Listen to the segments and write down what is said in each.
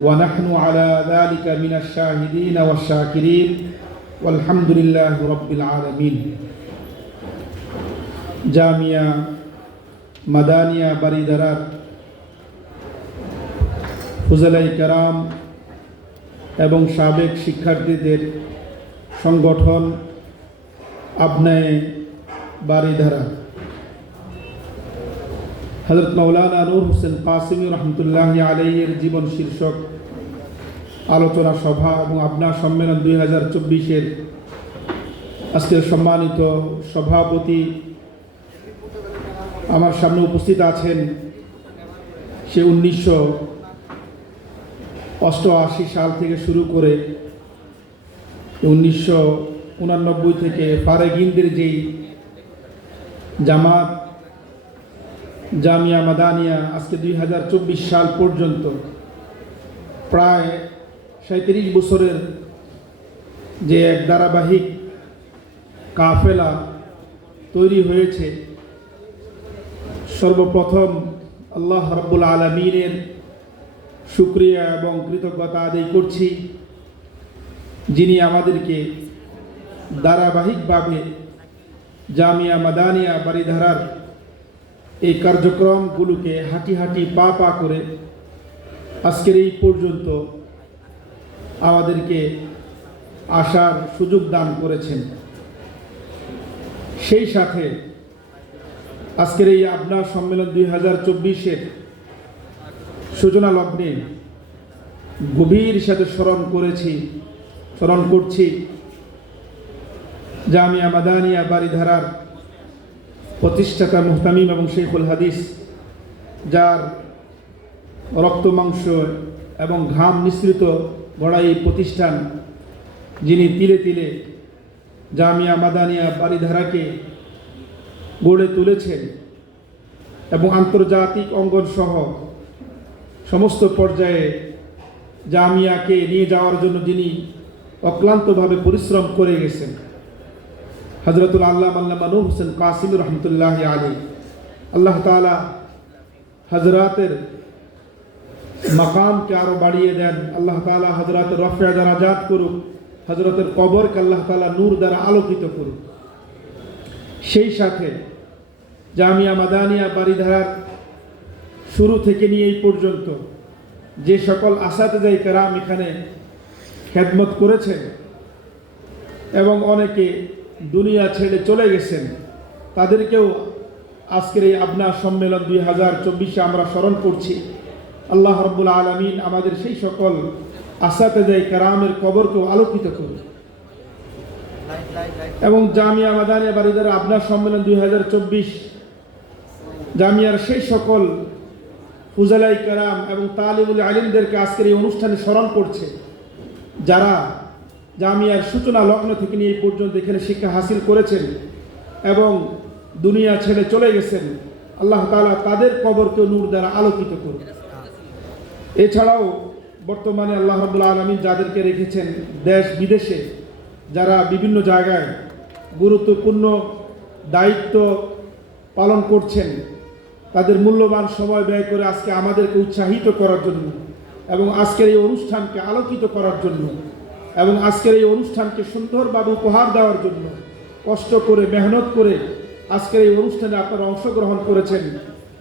ونحن على ذلك من الشاهدين والشاكرين والحمد لله رب العالمين জামিয়া মাদানিয়া বারিধারার ফুজালাই কেরাম এবং সাবেক শিক্ষার্থীদের সংগঠন আবনায়ে বারিধারা হযরত মাওলানা নূর হোসেন কাসিমি রহমতুল্লাহি আলাইহির জীবন শীর্ষক আলোচনা সভা এবং আবনা সম্মেলন 2024-এর আজকের সম্মানিত সভাপতি আমার সামনে উপস্থিত আছেন। সে 1988 সাল থেকে শুরু করে 1989 থেকে ফারেগিনদের যেই জামাত জামিয়া মাদানিয়া আজকে 2024 সাল পর্যন্ত প্রায় 37 বছরের যে এক ধারাবাহিক কাফেলা তৈরি হয়েছে। সর্বপ্রথম আল্লাহ রাব্বুল আলামিনের শুকরিয়া এবং কৃতজ্ঞতা আদায় করছি, যিনি আমাদেরকে ধারাবাহিকভাবে জামিয়া মাদানিয়া বারিধারার এই কার্যক্রমগুলোকে হাঁটি হাঁটি পা পা করে আজকের এই পর্যন্ত আমাদেরকে আসার সুযোগ দান করেছেন। সেই সাথে আজকের এই আবনা সম্মেলন 2024-এর সূচনা লগ্নে গভীর সাথে স্মরণ করছি জামিয়া মাদানিয়া বারিধারার প্রতিষ্ঠাতা মুহতামিম এবং শেখুল হাদিস, যার রক্ত মাংস এবং ঘাম মিশ্রিত গড়া এই প্রতিষ্ঠান, যিনি তিলে তিলে জামিয়া মাদানিয়া বারিধারাকে গড়ে তুলেছেন এবং আন্তর্জাতিক অঙ্গন সহ সমস্ত পর্যায়ে জামিয়াকে নিয়ে যাওয়ার জন্য যিনি অক্লান্তভাবে পরিশ্রম করে গেছেন, হযরতুল আল্লামা নূর হোসেন কাসিমি রহমতুল্লাহি আলাইহি। আল্লাহ তাআলা হযরতের মাকামকে আরো বাড়িয়ে দেন। আল্লাহ তাআলা হযরতের রফিয়া দারাজাত করুক, হযরতের কবরকে আল্লাহ তাআলা নূর দ্বারা আলোকিত করুক। সেই সাথে জামিয়া মাদানিয়া বারিধারার শুরু থেকে নিয়ে এই পর্যন্ত যে সকল আসাতিজায়ে কেরাম এখানে খেদমত করেছেন এবং অনেকে দুনিয়া ছেড়ে চলে গেছেন, তাদেরকেও আজকের এই আবনা সম্মেলন 2024-এ আমরা স্মরণ করছি। আল্লাহ রাব্বুল আলামিন আমাদের সেই সকল আসাতিজায়ে কেরামের কবরকেও আলোকিত করুন এবং জামিয়া মাদানিয়া বারিধারা আবনা সম্মেলন 2024 জামিয়ার সেই সকল ফুজালাই কেরাম এবং তালিবুল ইলমদেরকে আজকের এই অনুষ্ঠানে স্মরণ করছে, যারা জামিয়ার সূচনা লগ্ন থেকে নিয়ে এই পর্যন্ত এখানে শিক্ষা হাসিল করেছেন এবং দুনিয়া ছেড়ে চলে গেছেন। আল্লাহ তাআলা তাদের কবরকে নূর দ্বারা আলোকিত করুন। এছাড়াও বর্তমানে আল্লাহ রাব্বুল আলামিন যাদেরকে রেখেছেন দেশ বিদেশে, যারা বিভিন্ন জায়গায় গুরুত্বপূর্ণ দায়িত্ব পালন করছেন, তাদের মূল্যবান সময় ব্যয় করে আজকে আমাদেরকে উৎসাহিত করার জন্য এবং আজকের এই অনুষ্ঠানকে আলোকিত করার জন্য এবং আজকের এই অনুষ্ঠানকে সুন্দরভাবে উপহার দেওয়ার জন্য কষ্ট করে মেহনত করে আজকের এই অনুষ্ঠানে আপনারা অংশগ্রহণ করেছেন।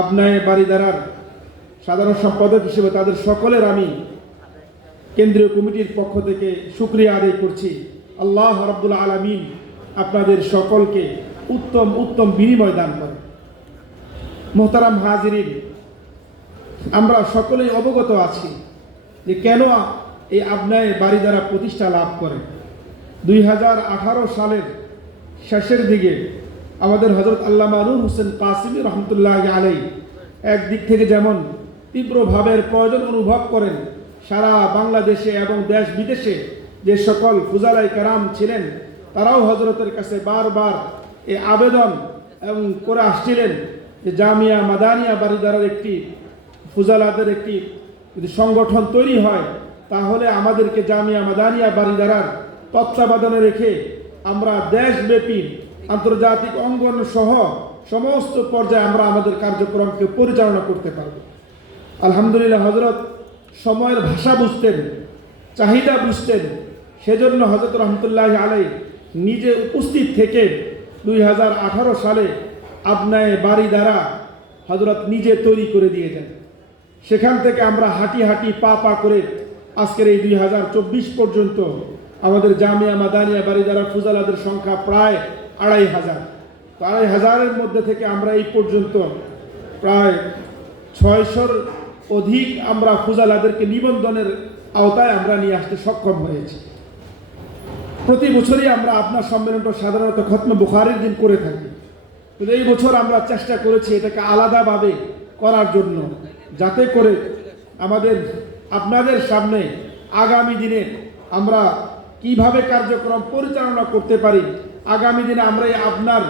আবনায়ে বারিধারার সাধারণ সম্পাদক হিসেবে তাদের সকলের আমি কেন্দ্রীয় কমিটির পক্ষ থেকে শুকরিয়া আদায় করছি। আল্লাহ রাব্বুল আলামিন আপনাদের সকলকে উত্তম উত্তম বিনিময় দান করেন। মোহতারাম হাজিরিন, আমরা সকলেই অবগত আছি যে কেন এই আবনায়ে বারিধারা প্রতিষ্ঠা লাভ করে। 2018 সালের শেষের দিকে আমাদের হযরত আল্লামা নূর হোসেন কাসিমি রহমতুল্লাহি আলাইহি একদিক থেকে যেমন তীব্র ভাবের প্রয়োজন অনুভব করেন, সারা বাংলাদেশে এবং দেশ বিদেশে যে সকল ফুজালাই কেরাম ছিলেন তারাও হযরতের কাছে বারবার এই আবেদন এবং করে আসছিলেন যে জামিয়া মাদানিয়া বারিধারার একটি ফুজালাদের একটি যদি সংগঠন তৈরি হয় তাহলে আমাদেরকে জামিয়া মাদানিয়া বারিধারার তত্ত্বাবধানে রেখে আমরা দেশব্যাপী আন্তর্জাতিক অঙ্গন সহ সমস্ত পর্যায়ে আমরা আমাদের কার্যক্রমকে পরিচালনা করতে পারব। আলহামদুলিল্লাহ, হযরত সময়ের ভাষা বুঝতেন, চাহিদা বুঝতেন। সেজন্য হযরত রহমতুল্লাহি আলাইহি নিজে উপস্থিত থেকে 2018 সালে আবনায়ে বাড়ি দ্বারা হযরত নিজে তৈরি করে দিয়েছেন। সেখান থেকে আমরা হাঁটি হাঁটি পা পা করে আজকের এই 2024 পর্যন্ত আমাদের জামিয়া মাদানিয়া বাড়ি দ্বারা ফুজালাদের সংখ্যা প্রায় 2500। তো 2500-এর মধ্যে থেকে আমরা এই পর্যন্ত প্রায় 600-র অধিক আমরা ফুজালাদেরকে নিবন্ধনের আওতায় আমরা নিয়ে আসতে সক্ষম হয়েছি। প্রতি বছরই আমরা আপনার সম্মেলনটা সাধারণত খতমে বুখারীর দিন করে থাকি, কিন্তু এই বছর আমরা চেষ্টা করেছি এটাকে আলাদাভাবে করার জন্য, যাতে করে আমাদের আপনাদের সামনে আগামী দিনে আমরা কিভাবে কার্যক্রম পরিচালনা করতে পারি, আগামী দিনে আমরা আপনার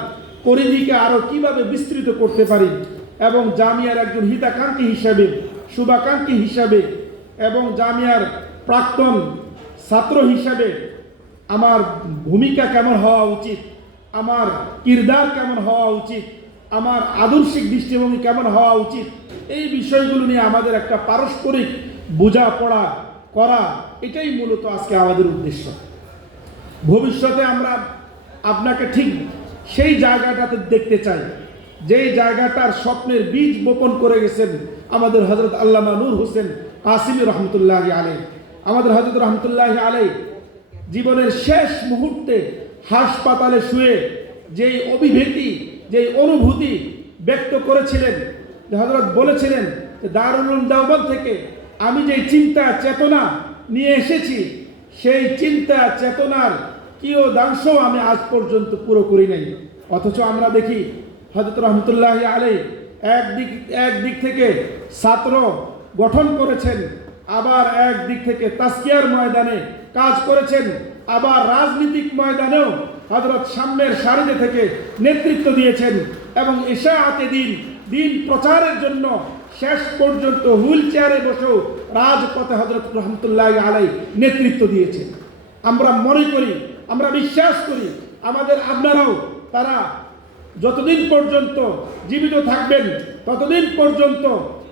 পরিধিকে আরও কিভাবে বিস্তৃত করতে পারি, এবং জামিয়ার একজন হিতাকাঙ্ক্ষী হিসাবে, শুভাকাঙ্ক্ষী হিসাবে এবং জামিয়ার প্রাক্তন ছাত্র হিসাবে আমার ভূমিকা কেমন হওয়া উচিত, আমার কিরদার কেমন হওয়া উচিত, আমার আদর্শিক দৃষ্টিভঙ্গি কেমন হওয়া উচিত, এই বিষয়গুলো নিয়ে আমাদের একটা পারস্পরিক বোঝাপড়া করা, এটাই মূলত আজকে আমাদের উদ্দেশ্য। ভবিষ্যতে আমরা আপনাকে ঠিক সেই জায়গাটাতে দেখতে চাই, যেই জায়গাটার স্বপ্নের বীজ বপন করে গেছেন আমাদের হযরত আল্লামা নূর হোসেন কাসিমি রহমতুল্লাহি আলাইহি। আমাদের হযরত রহমতুল্লাহি আলাইহি জীবনের শেষ মুহূর্তে হাসপাতালে শুয়ে যেই অভিভূতি, যেই অনুভূতি ব্যক্ত করেছিলেন, যে হযরত বলেছিলেন যে দারুল উলুম দেওবন্দ থেকে আমি যেই চিন্তা চেতনা নিয়ে এসেছি, সেই চিন্তা চেতনার কিয়দাংশ আমি আজ পর্যন্ত পুরো করি নাই। অথচ আমরা দেখি হযরত রহমতুল্লাহি আলাইহি একদিক থেকে ছাত্র গঠন করেছেন, আবার একদিক থেকে তাজকিয়ার ময়দানে কাজ করেছেন, আবার রাজনীতিক ময়দানেও হযরত সামনের সারিতে থেকে নেতৃত্ব দিয়েছেন, এবং ইশাআতে দিন প্রচারের জন্য শেষ পর্যন্ত হুইল চেয়ারে বসেও রাজপথে হযরত রহমতুল্লাহি আলাইহি নেতৃত্ব দিয়েছেন। আমরা মনে করি, আমরা বিশ্বাস করি, আমাদের আপনারাও তারা যতদিন পর্যন্ত জীবিত থাকবেন ততদিন পর্যন্ত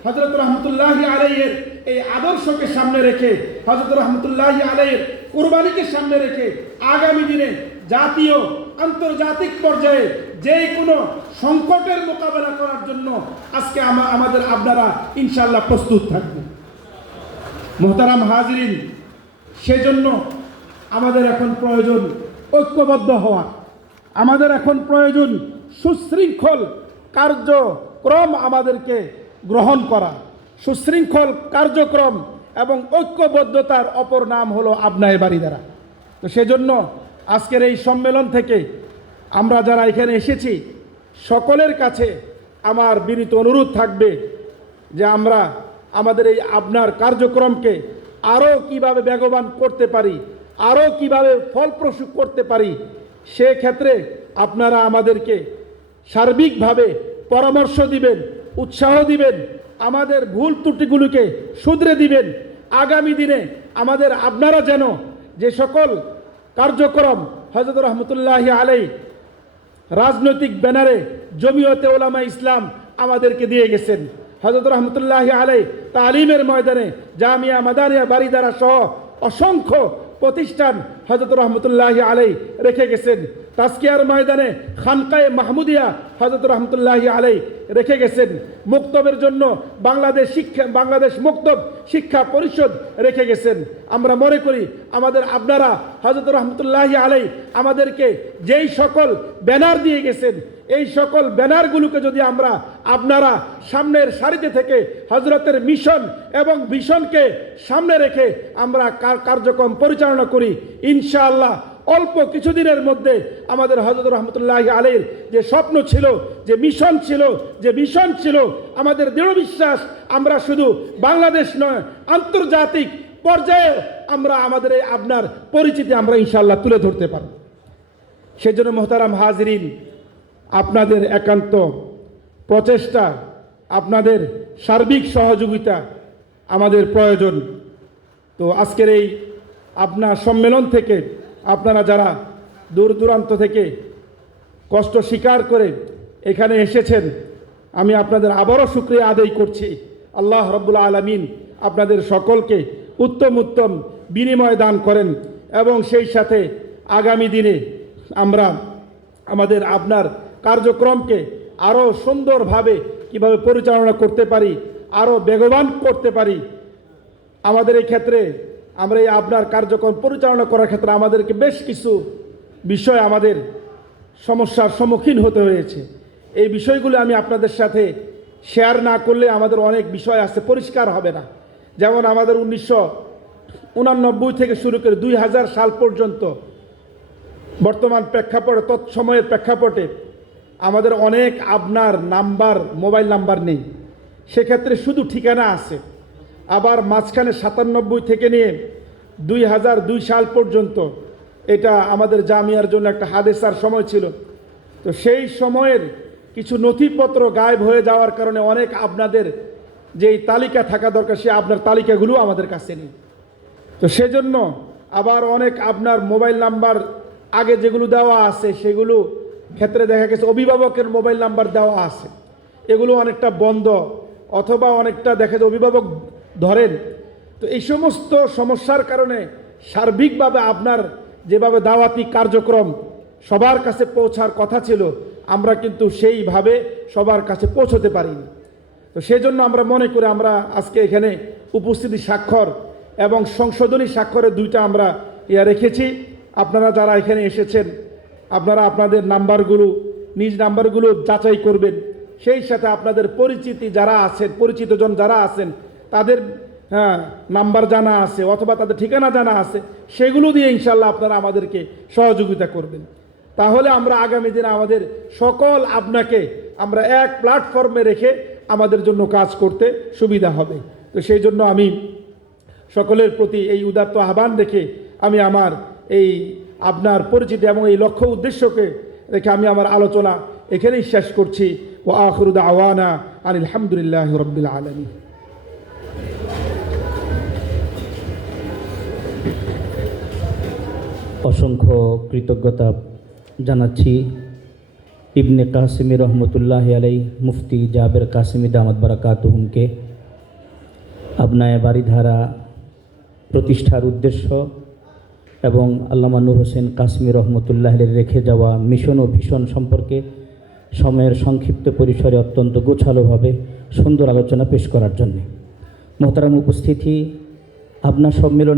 হযরত রহমতুল্লাহি আলাইহির এই আদর্শকে সামনে রেখে, হযরত রহমতুল্লাহি আলাইহির কুরবানিকে সামনে রেখে আগামী দিনে জাতীয় আন্তর্জাতিক পর্যায়ে যে কোনো সংকটের মোকাবেলা করার জন্য আজকে আমাদের আপনারা ইনশাআল্লাহ প্রস্তুত থাকবেন। মুহতারাম হাজিরিন, সেজন্য আমাদের এখন প্রয়োজন ঐক্যবদ্ধ হওয়া, আমাদের এখন প্রয়োজন সুশৃঙ্খল কার্যক্রম আমাদেরকে গ্রহণ করা। সুশৃঙ্খল কার্যক্রম এবং ঐক্যবদ্ধতার অপর নাম হলো আবনায়ে বাড়ি দ্বারা। তো সেজন্য আজকের এই সম্মেলন থেকে আমরা যারা এখানে এসেছি সকলের কাছে আমার বিনীত অনুরোধ থাকবে যে আমরা আমাদের এই আপনার কার্যক্রমকে আরও কিভাবে বেগবান করতে পারি, আরও কিভাবে ফলপ্রসূ করতে পারি, সেক্ষেত্রে আপনারা আমাদেরকে সার্বিকভাবে পরামর্শ দিবেন, উৎসাহ দিবেন, আমাদের ভুল ত্রুটিগুলোকে শুধরে দিবেন। আগামী দিনে আমাদের আপনারা যেন যে সকল কার্যক্রম হযরত রহমতুল্লাহি আলাইহি রাজনৈতিক ব্যানারে জমিয়তে উলামা ইসলাম আমাদেরকে দিয়ে গেছেন, হযরত রহমতুল্লাহি আলাইহি তালিমের ময়দানে জামিয়া মাদানিয়া বাড়ি দ্বারা সহ অসংখ্য প্রতিষ্ঠান হযরত রহমতুল্লাহি আলাইহি রেখে গেছেন, তাজকিয়ার ময়দানে খানকায়ে মাহমুদিয়া হযরত রহমতুল্লাহি আলাইহি রেখে গেছেন, মুক্তবের জন্য বাংলাদেশ মুক্তব শিক্ষা পরিষদ রেখে গেছেন। আমরা মনে করি আমাদের আপনারা হযরত রহমতুল্লাহি আলাইহি আমাদেরকে যেই সকল ব্যানার দিয়ে গেছেন, এই সকল ব্যানারগুলোকে যদি আমরা আপনারা সামনের সারিতে থেকে হযরতের মিশন এবং ভিশনকে সামনে রেখে আমরা কার্যক্রম পরিচালনা করি, ইনশাআল্লাহ অল্প কিছুদিনের মধ্যে আমাদের হযরত রহমতুল্লাহি আলাইহির যে স্বপ্ন ছিল, যে মিশন ছিল, যে ভিশন ছিল, আমাদের দৃঢ় বিশ্বাস আমরা শুধু বাংলাদেশ নয় আন্তর্জাতিক পর্যায়ে আমরা আমাদের এই আপনার পরিচিতি আমরা ইনশাআল্লাহ তুলে ধরতে পারব। সেজন্য মুহতারাম হাজিরিন, আপনাদের একান্ত প্রচেষ্টা, আপনাদের সার্বিক সহযোগিতা আমাদের প্রয়োজন। তো আজকের এই আপনার সম্মেলন থেকে আপনারা যারা দূর দূরান্ত থেকে কষ্ট স্বীকার করে এখানে এসেছেন, আমি আপনাদের আবারও শুকরিয়া আদায় করছি। আল্লাহ রাব্বুল আলামিন আপনাদের সকলকে উত্তম উত্তম বিনিময় দান করেন এবং সেই সাথে আগামী দিনে আমরা আমাদের আপনার কার্যক্রমকে আরও সুন্দরভাবে কিভাবে পরিচালনা করতে পারি, আরও বেগবান করতে পারি। আমাদের এই ক্ষেত্রে আমরা এই আপনার কার্যক্রম পরিচালনা করার ক্ষেত্রে আমাদেরকে বেশ কিছু বিষয় আমাদের সমস্যার সম্মুখীন হতে হয়েছে। এই বিষয়গুলো আমি আপনাদের সাথে শেয়ার না করলে আমাদের অনেক বিষয় আছে, পরিষ্কার হবে না। যেমন আমাদের 1989 থেকে শুরু করে 2000 সাল পর্যন্ত বর্তমান প্রেক্ষাপটে, তৎসময়ের প্রেক্ষাপটে আমাদের অনেক আপনার নাম্বার, মোবাইল নাম্বার নেই, সেক্ষেত্রে শুধু ঠিকানা আছে। আবার মাঝখানে 97 থেকে নিয়ে 2002 সাল পর্যন্ত এটা আমাদের জামিয়ার জন্য একটা হাদেসার সময় ছিল। তো সেই সময়ের কিছু নথিপত্র গায়েব হয়ে যাওয়ার কারণে অনেক আপনাদের যেই তালিকা থাকা দরকার সে আপনার তালিকাগুলো আমাদের কাছে নেই। তো সেজন্য আবার অনেক আপনার মোবাইল নাম্বার আগে যেগুলো দেওয়া আছে সেগুলো ক্ষেত্রে দেখা গেছে অভিভাবকের মোবাইল নাম্বার দেওয়া আছে, এগুলো অনেকটা বন্ধ, অথবা অনেকটা দেখা যায় অভিভাবক ধরেন। তো এই সমস্ত সমস্যার কারণে সার্বিকভাবে আপনার যেভাবে দাওয়াতি কার্যক্রম সবার কাছে পৌঁছার কথা ছিল, আমরা কিন্তু সেইভাবে সবার কাছে পৌঁছতে পারিনি। তো সেজন্য আমরা মনে করি আমরা আজকে এখানে উপস্থিতি স্বাক্ষর এবং সংশোধনী স্বাক্ষরের দুইটা আমরা রেখেছি। আপনারা যারা এখানে এসেছেন আপনারা আপনাদের নাম্বারগুলো, নিজ নাম্বারগুলো যাচাই করবেন। সেই সাথে আপনাদের পরিচিতি যারা আছেন, পরিচিতজন যারা আছেন তাদের নাম্বার জানা আছে অথবা তাদের ঠিকানা জানা আছে, সেগুলো দিয়ে ইনশাল্লাহ আপনারা আমাদেরকে সহযোগিতা করবেন। তাহলে আমরা আগামী দিনে আমাদের সকল আপনাকে আমরা এক প্ল্যাটফর্মে রেখে আমাদের জন্য কাজ করতে সুবিধা হবে। তো সেই জন্য আমি সকলের প্রতি এই উদাত্ত আহ্বান রেখে আমি আমার এই আপনার পরিচিতি এবং এই লক্ষ্য উদ্দেশ্যকে রেখে আমি আমার আলোচনা এখানেই শেষ করছি। ওয়া আখিরু দাওয়ানা আনিল হামদুলিল্লাহি রাব্বিল আলামিন। অসংখ্য কৃতজ্ঞতা জানাচ্ছি ইবনে কাসিমি রহমতুল্লাহ আলাই, মুফতি জাবের কাসিমি দামাত বারাকাতুহুমকে আবনায়ে বারিধারা প্রতিষ্ঠার উদ্দেশ্য এবং আল্লামা নূর হোসেন কাসিমি রহমতুল্লাহ আলাইর রেখে যাওয়া মিশন ও ভীষণ সম্পর্কে সময়ের সংক্ষিপ্ত পরিসরে অত্যন্ত গোছালোভাবে সুন্দর আলোচনা পেশ করার জন্যে। মোহতারাম উপস্থিতি, আপনার সম্মেলনের